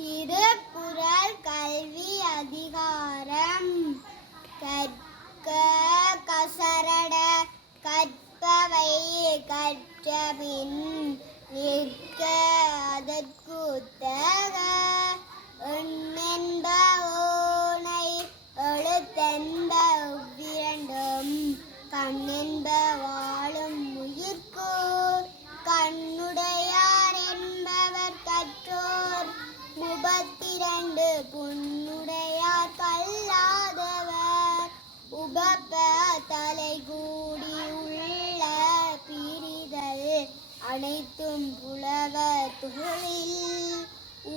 திருக்குறள் கல்வி அதிகாரம். கற்க கசரட கற்பவை கற்றபின் நிற்க அதற்குத்தக எண்ணென்ப ஓனை எழுத்தென்ப இவ்விரண்டும் கண்ணென்ப வாழும் உயிர்க்கு கண்ணுடையார் என்பவர் கற்றோர் முப்பத்திரண்டு புண்ணுடையார் கல்லாதவர் உபப்ப தலைகூடி உள்ள பிரிதல் அனைத்தும் புலவர் தொழில்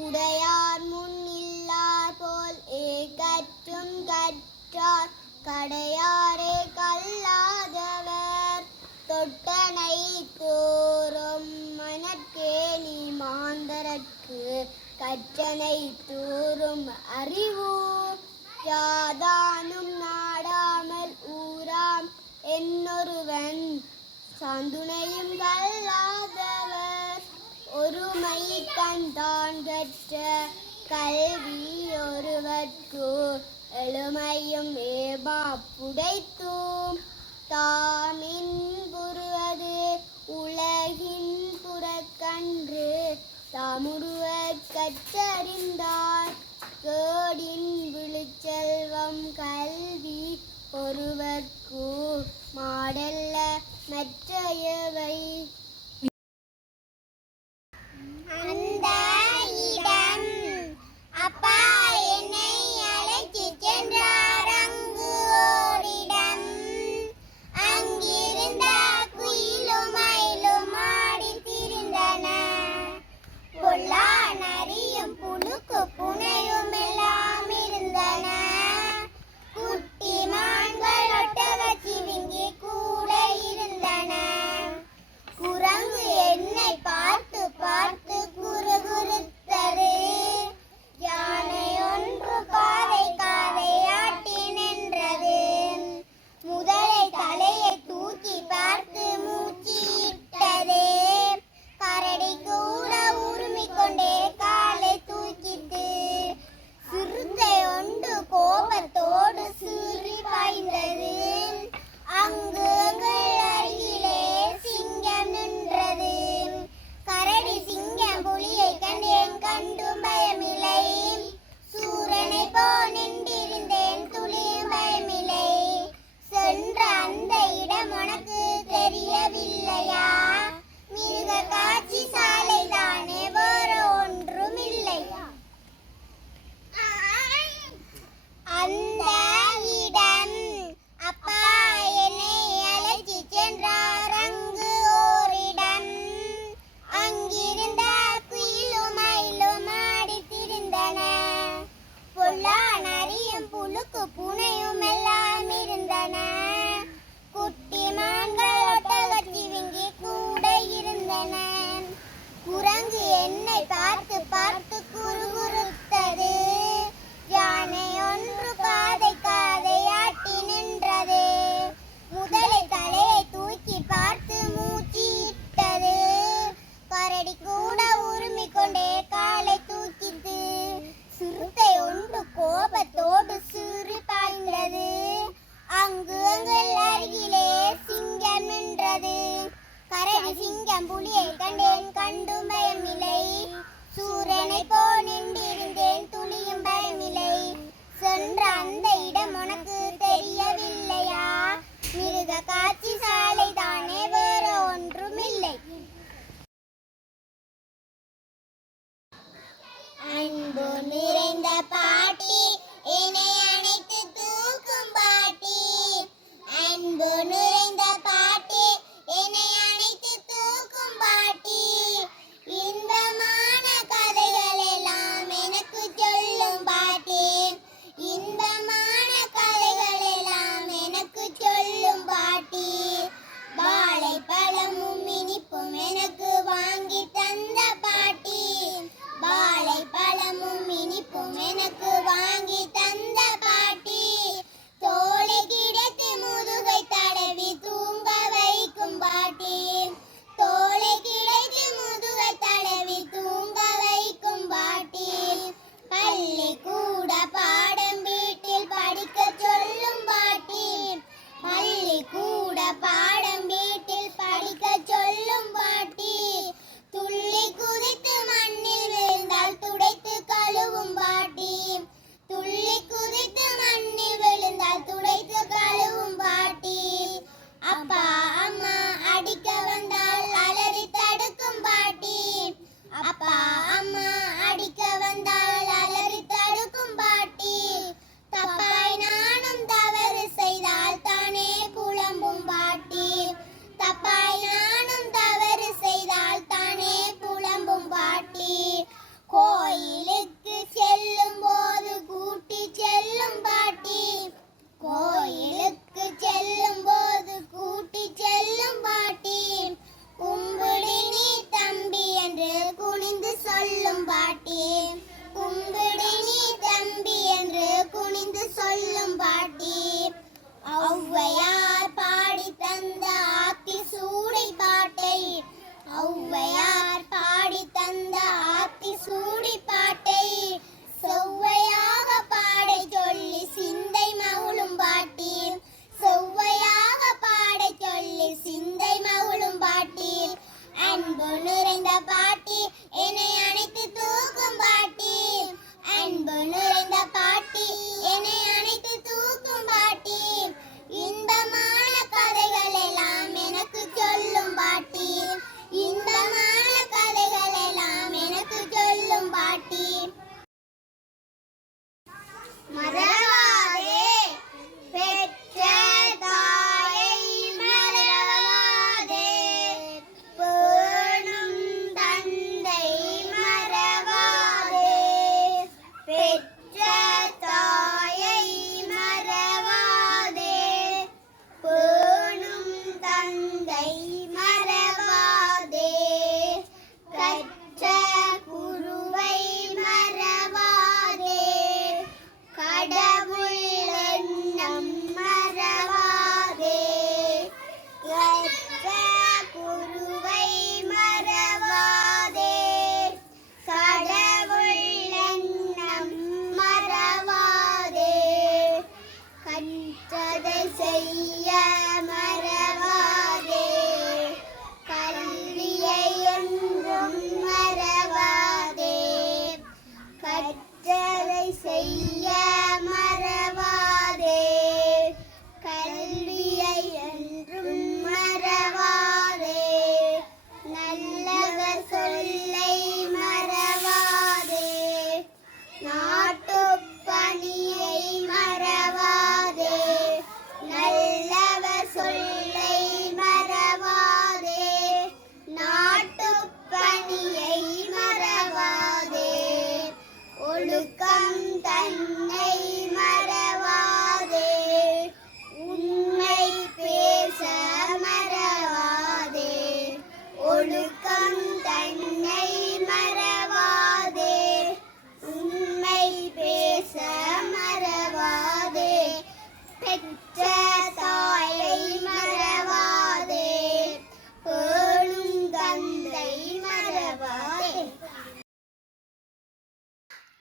உடையார் முன் இல்லார் போல் ஏகற்றும் கற்றார் கடையாரே கல்லாதவர் தொட்டனை தோறும் மனக்கேலி மாந்தரற்கு கற்றனை தோறும் அறிவு யாதானும் நாடாமல் ஊராம் என்னொருவன் சாந்துணையும் கல்லாதவர் ஒருமை கண்தான் கற்ற கல்வி ஒருவர்க்கு எழுமையும் ஏமா புடைத்தும் தாமின் புருவது உலகின் புறக்கன்று தாமுருவ கற்றறிந்தார் கேடின் விழுச்செல்வம் கல்வி ஒருவர்க்கு மாடல்ல மற்றையவை. அந்த இடம் அப்பா என்னை அழைத்து சென்றார் அங்கு ஓரிடம். அங்கிருந்த குயிலும் மயிலும் ஆடி திரிந்தன. பொல்லா நரியும் புழுக்கு புனையும் எல்லாம் இருந்தன. குட்டி மான்கள் ஒட்டகச் சிவிங்கி கூட இருந்தன. குரங்கு என்னை பார்த்து பார்த்து குறுகுறுத்தது. யானை ஒன்று காதை காதை ஆட்டி நின்றது. முதலை தலையை தூக்கி பார்த்து மூச்சு இட்டது. கரடி கூட உருமிக் கொண்டே காலை தூக்கிட்டு. சிறுத்தை ஒன்று கோபத்தோடு சீறி பாய்ந்தது. அங்கு எங்கள் அருகிலே சிங்கம் நின்றது. கரடி சிங்கம் புலியை கண்டேன் கண்டும் பயமில்லை. சூரனை போல் நின்றிருந்தேன் துளியும் பயமில்லை. சென்ற அந்த இடம் உனக்கு தெரியவில்லையா? மிருக காட்சி சாலை தானே, வேறு ஒன்றும் இல்லை. அந்த இடம் அப்பா என்னை அழைத்து சென்றார் அங்கு ஓரிடம். அங்கிருந்த குயிலும் மயிலும் ஆடி திரிந்தன. பொல்லா நரியும் புழுக்கு புனையும் எல்லாம் இருந்தன. குட்டி மான்கள் ஒட்டகச் சிவிங்கி கூட இருந்தன. குரங்கு என்னை பார்த்து பார்த்து குறுகுறுத்தது. யானை ஒன்று காதை காதை ஆட்டி நின்றது. முதலை தலையை தூக்கி பார்த்து மூச்சு இட்டது. கரடி கூட உருமிக் கொண்டே காலை தூக்கிட்டு. சிறுத்தை ஒன்று கோபத்தோடு சீறி பாய்ந்தது. அங்கு எங்கள் அருகிலே சிங்கம் நின்றது. கரடி சிங்கம் புலியை கண்டேன் கண்டும் பயமில்லை. சூரனை போல் நின்றிருந்தேன் துளியும் பயமில்லை. சென்ற அந்த இடம் உனக்கு தெரியவில்லையா? மிருக காட்சி சாலை தானே, வேறு ஒன்றும் இல்லை. அன்பு நிறைந்த பாட்டி என்னை அணைத்து தூக்கும் பாட்டி. அன்பு நிறைந்த பாட்டி என்னை அணைத்து தூக்கும் பாட்டி. இன்பமான கதைகள் எல்லாம் எனக்கு சொல்லும் பாட்டி. இன்பமான கதைகள் எல்லாம் எனக்கு சொல்லும் பாட்டி. வாழைப்பழமும் இனிப்பும் எனக்கு வாங்கி தந்த பாட்டி. வாழைப்பழமும் இனிப்பும்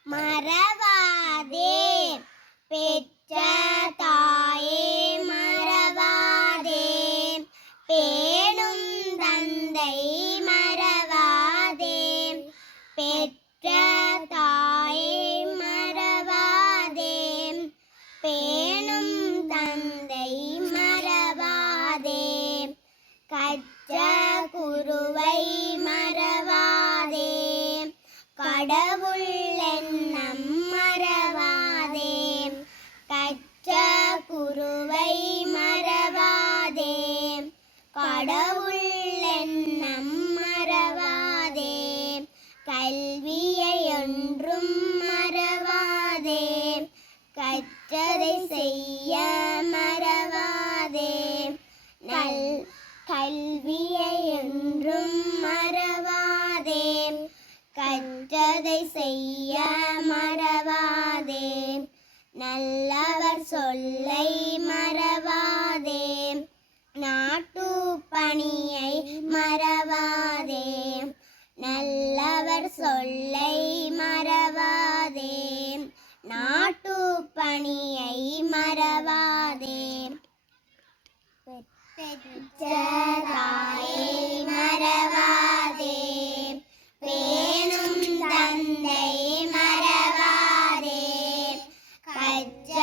மறவாதே பெற்ற தாயே மறவாதே பேணும் தந்தை மறவாதே பெற்ற தாயே மறவாதே பேணும் தந்தை மறவாதே கற்ற குருவை மறவாதே கடவுள் எண்ணம் மறவாதே கற்ற குருவை மறவாதே கடவுள் எண்ணம் மறவாதே கல்வியை ஒன்றும் மறவாதே கற்றதை செய்ய மறவாதே கல்வியை என்றும் மறவாதே கற்றதை செய்ய மறவாதே நல்லவர் சொல்லை மறவாதே நாட்டு பணியை மறவாதே நல்லவர் சொல்லை மறவாதே நாட்டு பணியை மறவாதே பெற்ற தாயை மறவாதே பேணும் தந்தை மறவாதே கற்ற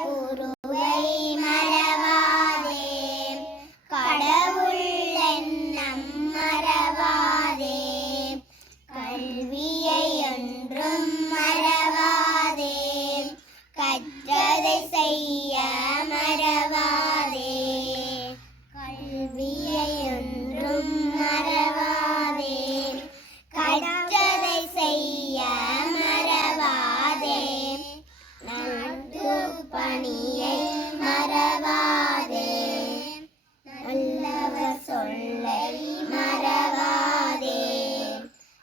குருவை மறவாதே கடவுள் எண்ணம் மறவாதே கல்வியை ஒன்றும் மறவாதே கற்றதை செய்ய மறவாதே கல்வியை ஒன்றும் மறவாதே கற்றதை செய்ய மறவாதே நாட்டு பணியை மறவாதே நல்லவர் சொல்லை மறவாதே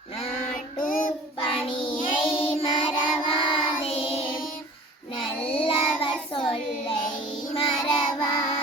நாட்டு பணியை மறவாதே நல்லவர் சொல்லை மறவாதே